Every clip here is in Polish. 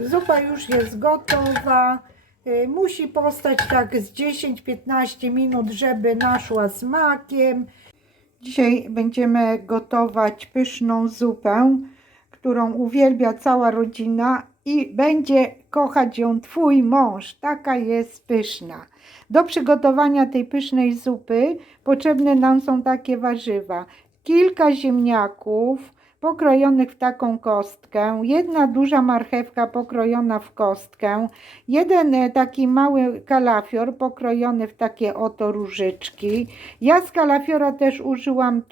Zupa już jest gotowa. Musi postać tak z 10-15 minut, żeby naszła smakiem. Dzisiaj będziemy gotować pyszną zupę, którą uwielbia cała rodzina i będzie kochać ją Twój mąż. Taka jest pyszna. Do przygotowania tej pysznej zupy potrzebne nam są takie warzywa. Kilka ziemniaków pokrojonych w taką kostkę, jedna duża marchewka pokrojona w kostkę, jeden taki mały kalafior pokrojony w takie oto różyczki. Ja z kalafiora też użyłam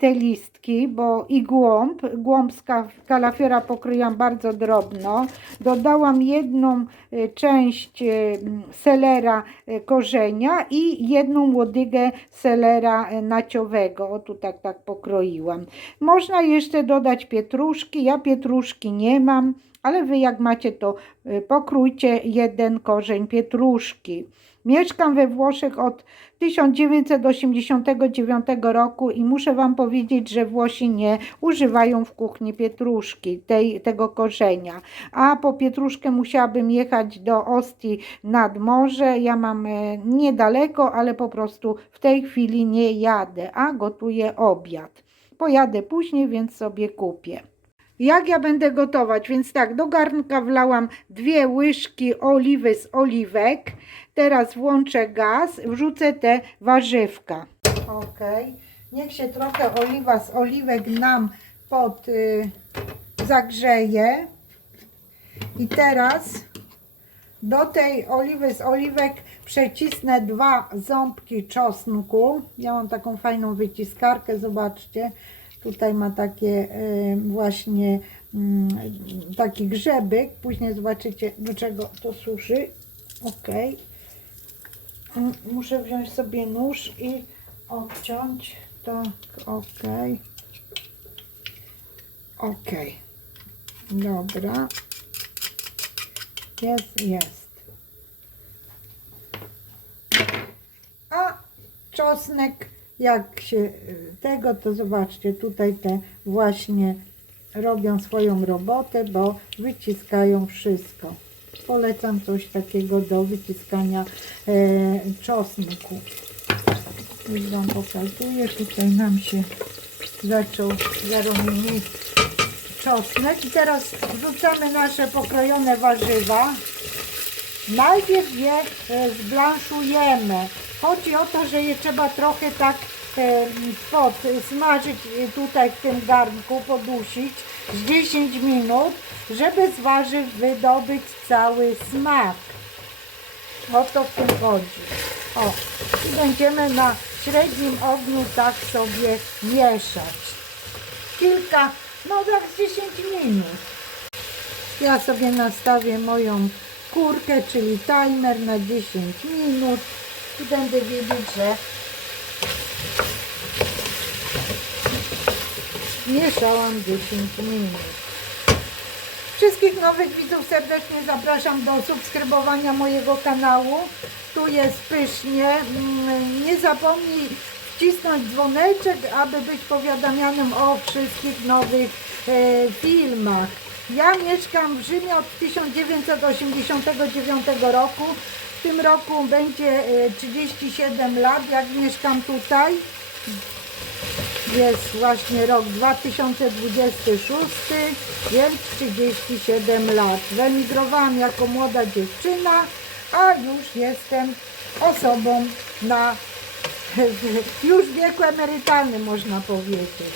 te listki, bo i głąb z kalafiora pokroiłam bardzo drobno. Dodałam jedną część selera korzenia i jedną łodygę selera naciowego. O tu tak pokroiłam. Można jeszcze dodać pietruszki. Ja pietruszki nie mam, ale wy jak macie, to pokrójcie jeden korzeń pietruszki. Mieszkam we Włoszech od 1989 roku i muszę Wam powiedzieć, że Włosi nie używają w kuchni pietruszki, tego korzenia. A po pietruszkę musiałabym jechać do Ostii nad morze. Ja mam niedaleko, ale po prostu w tej chwili nie jadę, a gotuję obiad. Pojadę później, więc sobie kupię. Jak ja będę gotować? Więc tak, do garnka wlałam 2 łyżki oliwy z oliwek. Teraz włączę gaz, wrzucę te warzywka. Ok, niech się trochę oliwa z oliwek nam zagrzeje. I teraz do tej oliwy z oliwek przecisnę 2 ząbki czosnku. Ja mam taką fajną wyciskarkę, zobaczcie. Tutaj ma takie właśnie taki grzebyk. Później zobaczycie, do czego to służy. Ok. Muszę wziąć sobie nóż i odciąć. Tak, ok. Ok. Dobra. Jest. A czosnek, jak się tego, to zobaczcie, tutaj te właśnie robią swoją robotę, bo wyciskają wszystko. Polecam coś takiego do wyciskania czosnku. Już Wam pokazuję, tutaj nam się zaczął zarumienić czosnek i teraz wrzucamy nasze pokrojone warzywa. Najpierw je zblanszujemy. Chodzi o to, że je trzeba trochę tak smażyć tutaj w tym garnku, podusić z 10 minut, żeby z warzyw wydobyć cały smak. O to w tym chodzi. O, i będziemy na średnim ogniu tak sobie mieszać. No tak z 10 minut. Ja sobie nastawię moją kurkę, czyli timer na 10 minut i będę wiedzieć, że mieszałam 10 minut. Wszystkich nowych widzów serdecznie zapraszam do subskrybowania mojego kanału. Tu jest pysznie. Nie zapomnij wcisnąć dzwoneczek, aby być powiadamianym o wszystkich nowych filmach. Ja mieszkam w Rzymie od 1989 roku. W tym roku będzie 37 lat, jak mieszkam tutaj. Jest właśnie rok 2026, więc 37 lat. Wyemigrowałam jako młoda dziewczyna, a już jestem osobą już w wieku emerytalnym, można powiedzieć.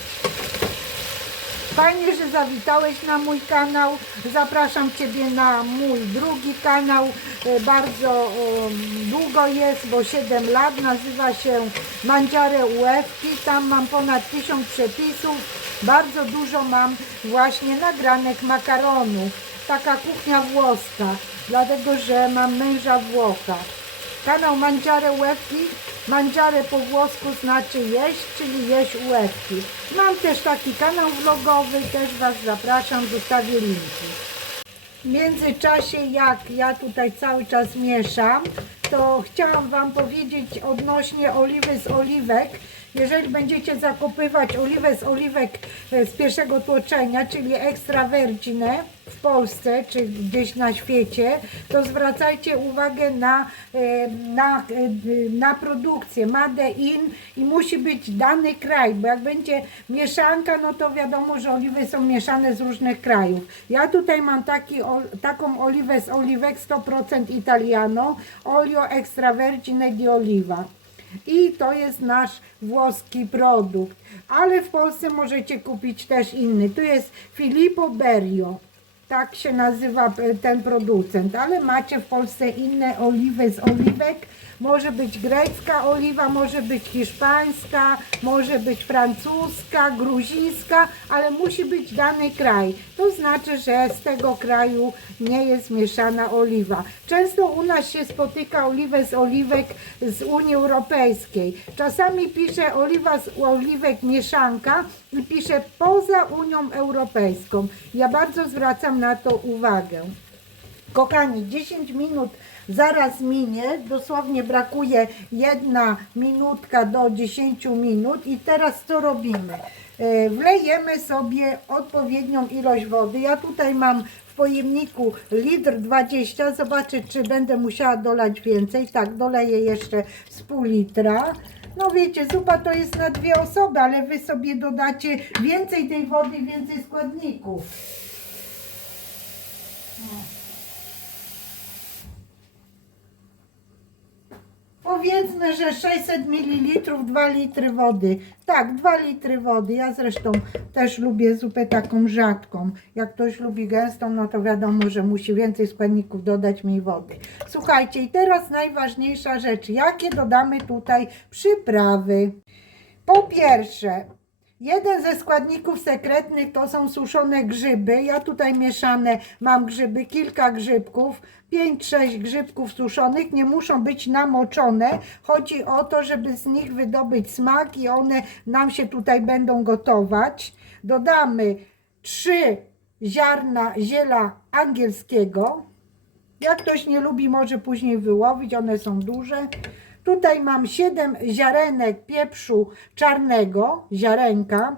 Fajnie, że zawitałeś na mój kanał. Zapraszam Ciebie na mój drugi kanał. Bardzo długo jest, bo 7 lat. Nazywa się Mangiare Uewki. Tam mam ponad 1000 przepisów. Bardzo dużo mam właśnie nagranek makaronów. Taka kuchnia włoska, dlatego że mam męża Włocha. Kanał Mangiare Uewki. Mangiare po włosku znaczy jeść, czyli jeść ułewki. Mam też taki kanał vlogowy, też Was zapraszam, zostawię linki. W międzyczasie, jak ja tutaj cały czas mieszam, to chciałam Wam powiedzieć odnośnie oliwy z oliwek. Jeżeli będziecie zakupywać oliwę z oliwek z pierwszego tłoczenia, czyli extra virgine w Polsce czy gdzieś na świecie, to zwracajcie uwagę na produkcję Made in i musi być dany kraj, bo jak będzie mieszanka, no to wiadomo, że oliwy są mieszane z różnych krajów. Ja tutaj mam taką oliwę z oliwek 100% Italiano, olio extravergine di oliva. I to jest nasz włoski produkt, ale w Polsce możecie kupić też inny. Tu jest Filippo Berio, tak się nazywa ten producent, ale macie w Polsce inne oliwy z oliwek. Może być grecka oliwa, może być hiszpańska, może być francuska, gruzińska, ale musi być dany kraj. To znaczy, że z tego kraju nie jest mieszana oliwa. Często u nas się spotyka oliwę z oliwek z Unii Europejskiej. Czasami pisze oliwa z oliwek mieszanka i pisze poza Unią Europejską. Ja bardzo zwracam na to uwagę. Kochani, 10 minut zaraz minie, dosłownie brakuje 1 minutka do 10 minut i teraz co robimy? Wlejemy sobie odpowiednią ilość wody. Ja tutaj mam w pojemniku 1,20 l, zobaczę czy będę musiała dolać więcej. Tak, doleję jeszcze z pół litra. No wiecie, zupa to jest na 2 osoby, ale wy sobie dodacie więcej tej wody, więcej składników. Powiedzmy, że 600 ml, 2 litry wody. Tak, 2 litry wody. Ja zresztą też lubię zupę taką rzadką. Jak ktoś lubi gęstą, no to wiadomo, że musi więcej składników dodać, mniej wody. Słuchajcie, i teraz najważniejsza rzecz. Jakie dodamy tutaj przyprawy? Po pierwsze, jeden ze składników sekretnych to są suszone grzyby. Ja tutaj mieszane mam grzyby, kilka grzybków, 5-6 grzybków suszonych. Nie muszą być namoczone. Chodzi o to, żeby z nich wydobyć smak i one nam się tutaj będą gotować. Dodamy 3 ziarna ziela angielskiego. Jak ktoś nie lubi, może później wyłowić, one są duże. Tutaj mam 7 ziarenek pieprzu czarnego, ziarenka.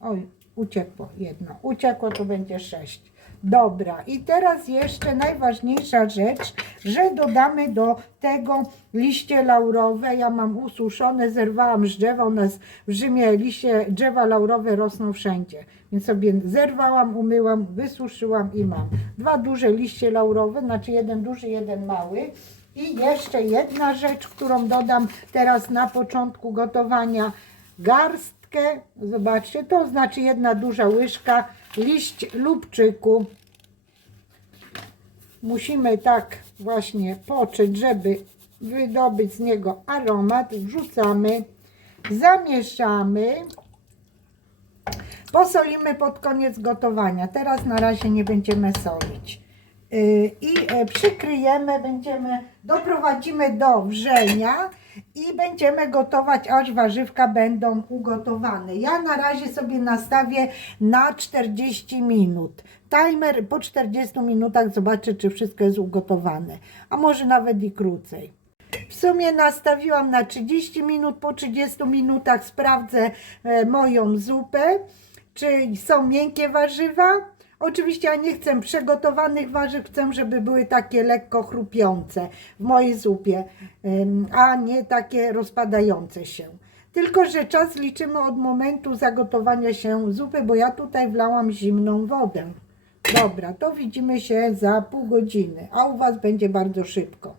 Oj, uciekło jedno. Uciekło, to będzie 6. Dobra, i teraz jeszcze najważniejsza rzecz, że dodamy do tego liście laurowe. Ja mam ususzone, zerwałam z drzewa. U nas w Rzymie liście drzewa laurowe rosną wszędzie. Więc sobie zerwałam, umyłam, wysuszyłam i mam 2 duże liście laurowe, znaczy jeden duży, jeden mały. I jeszcze jedna rzecz, którą dodam teraz na początku gotowania, garstkę, zobaczcie, to znaczy 1 duża łyżka liść lubczyku. Musimy tak właśnie poczyć, żeby wydobyć z niego aromat. Wrzucamy, zamieszamy, posolimy pod koniec gotowania. Teraz na razie nie będziemy solić. I przykryjemy, doprowadzimy do wrzenia i będziemy gotować, aż warzywka będą ugotowane. Ja na razie sobie nastawię na 40 minut. Timer po 40 minutach zobaczę, czy wszystko jest ugotowane, a może nawet i krócej. W sumie nastawiłam na 30 minut, po 30 minutach sprawdzę moją zupę, czy są miękkie warzywa. Oczywiście ja nie chcę przygotowanych warzyw, chcę, żeby były takie lekko chrupiące w mojej zupie, a nie takie rozpadające się. Tylko że czas liczymy od momentu zagotowania się zupy, bo ja tutaj wlałam zimną wodę. Dobra, to widzimy się za pół godziny, a u Was będzie bardzo szybko.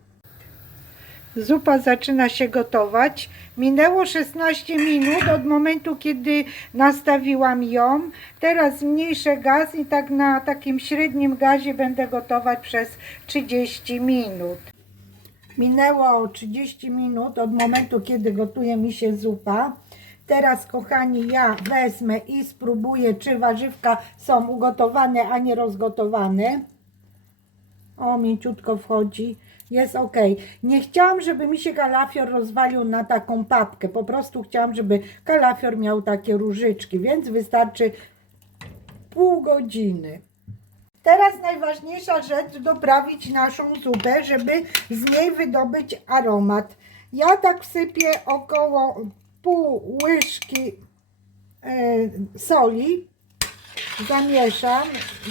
Zupa zaczyna się gotować. Minęło 16 minut od momentu, kiedy nastawiłam ją. Teraz zmniejszę gaz i tak na takim średnim gazie będę gotować przez 30 minut. Minęło 30 minut od momentu, kiedy gotuje mi się zupa. Teraz, kochani, ja wezmę i spróbuję, czy warzywka są ugotowane, a nie rozgotowane. O, mięciutko wchodzi. Jest ok. Nie chciałam, żeby mi się kalafior rozwalił na taką papkę. Po prostu chciałam, żeby kalafior miał takie różyczki, więc wystarczy pół godziny. Teraz najważniejsza rzecz, doprawić naszą zupę, żeby z niej wydobyć aromat. Ja tak wsypię około pół łyżki soli. Zamieszam,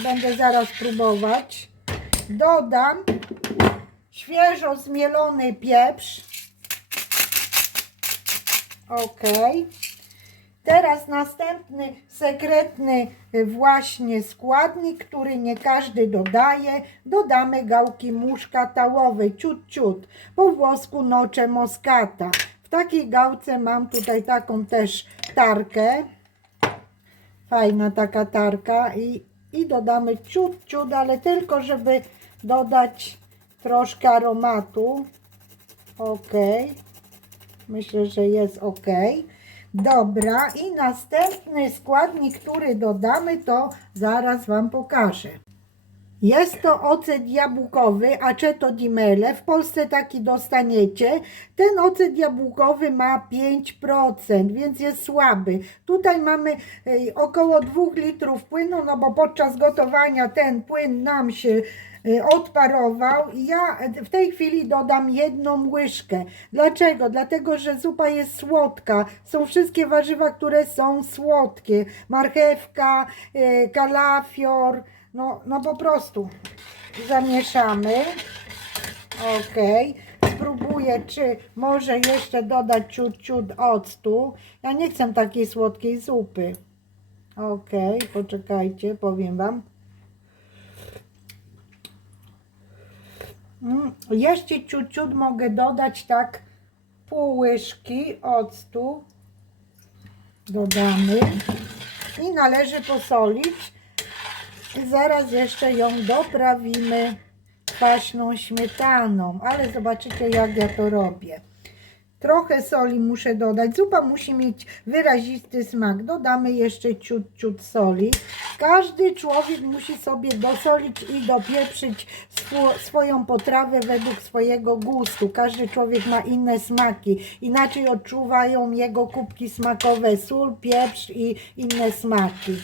będę zaraz próbować. Dodam świeżo zmielony pieprz. Ok. Teraz następny sekretny właśnie składnik, który nie każdy dodaje. Dodamy gałki muszkatałowej, ciut, po włosku noce moscata. W takiej gałce mam tutaj taką też tarkę. Fajna taka tarka i dodamy ciut, ale tylko żeby dodać troszkę aromatu. Ok. Myślę, że jest ok. Dobra, i następny składnik, który dodamy, to zaraz Wam pokażę. Jest to ocet jabłkowy, Aceto di Mele. W Polsce taki dostaniecie. Ten ocet jabłkowy ma 5%, więc jest słaby. Tutaj mamy około 2 litrów płynu, no bo podczas gotowania ten płyn nam się odparował i ja w tej chwili dodam 1 łyżkę. Dlaczego? Dlatego, że zupa jest słodka. Są wszystkie warzywa, które są słodkie. Marchewka, kalafior. No po prostu zamieszamy. Ok. Spróbuję, czy może jeszcze dodać ciut octu. Ja nie chcę takiej słodkiej zupy. Ok, poczekajcie, powiem Wam. Jeszcze ciut mogę dodać tak pół łyżki octu. Dodamy. I należy posolić. I zaraz jeszcze ją doprawimy kwaśną śmietaną, ale zobaczycie, jak ja to robię. Trochę soli muszę dodać. Zupa musi mieć wyrazisty smak. Dodamy jeszcze ciut soli. Każdy człowiek musi sobie dosolić i dopieprzyć swoją potrawę według swojego gustu. Każdy człowiek ma inne smaki. Inaczej odczuwają jego kubki smakowe sól, pieprz i inne smaki.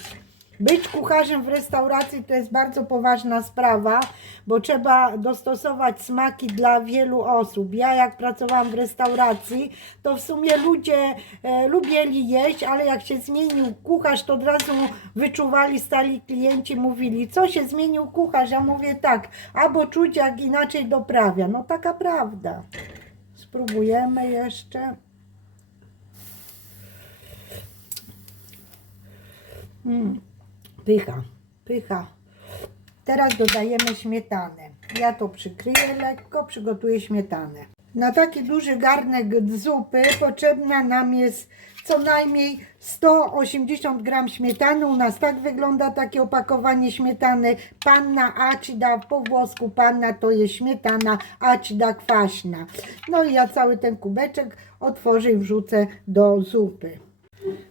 Być kucharzem w restauracji to jest bardzo poważna sprawa, bo trzeba dostosować smaki dla wielu osób. Ja jak pracowałam w restauracji, to w sumie ludzie lubieli jeść, ale jak się zmienił kucharz, to od razu wyczuwali, stali klienci, mówili, co się zmienił kucharz? Ja mówię tak, albo czuć, jak inaczej doprawia. No taka prawda. Spróbujemy jeszcze. Pycha. Teraz dodajemy śmietanę. Ja to przykryję lekko, przygotuję śmietanę. Na taki duży garnek zupy potrzebna nam jest co najmniej 180 g śmietany. U nas tak wygląda takie opakowanie śmietany. Panna acida, po włosku panna to jest śmietana acida kwaśna. No i ja cały ten kubeczek otworzę i wrzucę do zupy.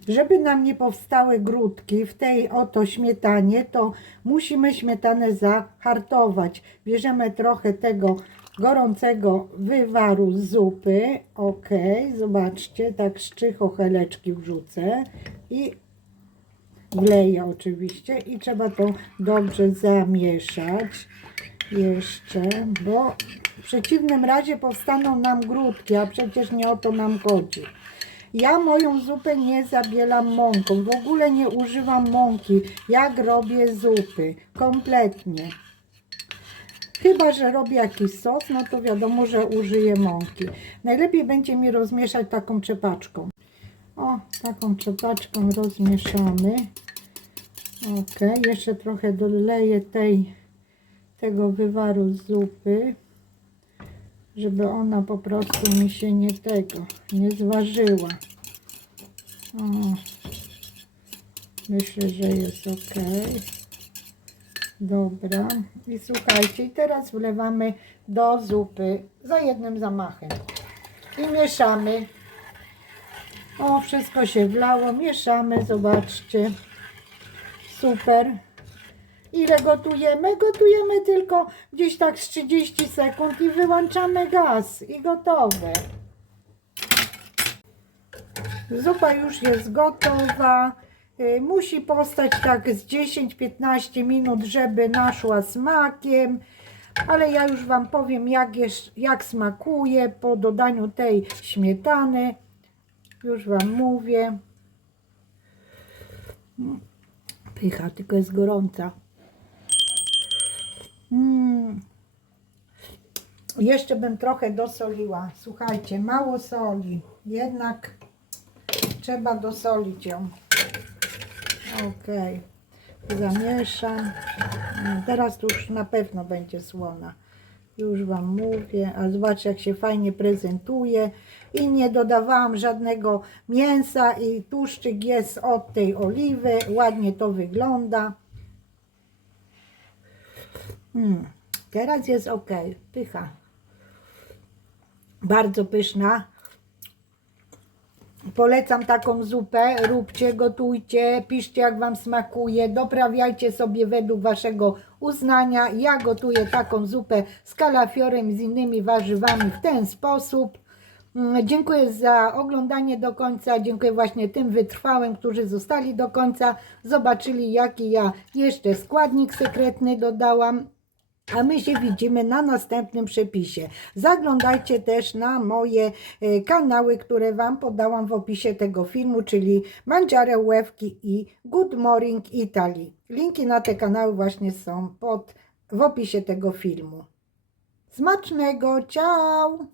Żeby nam nie powstały grudki w tej oto śmietanie, to musimy śmietanę zahartować. Bierzemy trochę tego gorącego wywaru z zupy. Ok, zobaczcie, tak szczychocheleczki wrzucę i wleję oczywiście i trzeba to dobrze zamieszać jeszcze, bo w przeciwnym razie powstaną nam grudki, a przecież nie o to nam chodzi. Ja moją zupę nie zabielam mąką, w ogóle nie używam mąki, jak robię zupy, kompletnie. Chyba że robię jakiś sos, no to wiadomo, że użyję mąki. Najlepiej będzie mi rozmieszać taką trzepaczką. O, taką trzepaczką rozmieszamy. Ok, jeszcze trochę doleję tego wywaru z zupy, żeby ona po prostu mi się nie zważyła. O, myślę, że jest ok. Dobra. I słuchajcie, i teraz wlewamy do zupy za jednym zamachem. I mieszamy. O, wszystko się wlało. Mieszamy, zobaczcie. Super. Ile gotujemy? Gotujemy tylko gdzieś tak z 30 sekund i wyłączamy gaz i gotowe. Zupa już jest gotowa. Musi postać tak z 10-15 minut, żeby naszła smakiem. Ale ja już Wam powiem, jak smakuje po dodaniu tej śmietany. Już Wam mówię. Pycha, tylko jest gorąca. Jeszcze bym trochę dosoliła. Słuchajcie, mało soli. Jednak trzeba dosolić ją. Ok. Zamieszam. Teraz to już na pewno będzie słona. Już Wam mówię. A zobaczcie, jak się fajnie prezentuje. I nie dodawałam żadnego mięsa. I tłuszczyk jest od tej oliwy. Ładnie to wygląda. Teraz jest ok. Pycha. Bardzo pyszna. Polecam taką zupę. Róbcie, gotujcie, piszcie jak Wam smakuje. Doprawiajcie sobie według Waszego uznania. Ja gotuję taką zupę z kalafiorem i z innymi warzywami w ten sposób. Dziękuję za oglądanie do końca. Dziękuję właśnie tym wytrwałym, którzy zostali do końca. Zobaczyli, jaki ja jeszcze składnik sekretny dodałam. A my się widzimy na następnym przepisie. Zaglądajcie też na moje kanały, które Wam podałam w opisie tego filmu, czyli Mangiare Łewki i Good Morning Italy. Linki na te kanały właśnie są w opisie tego filmu. Smacznego, ciao!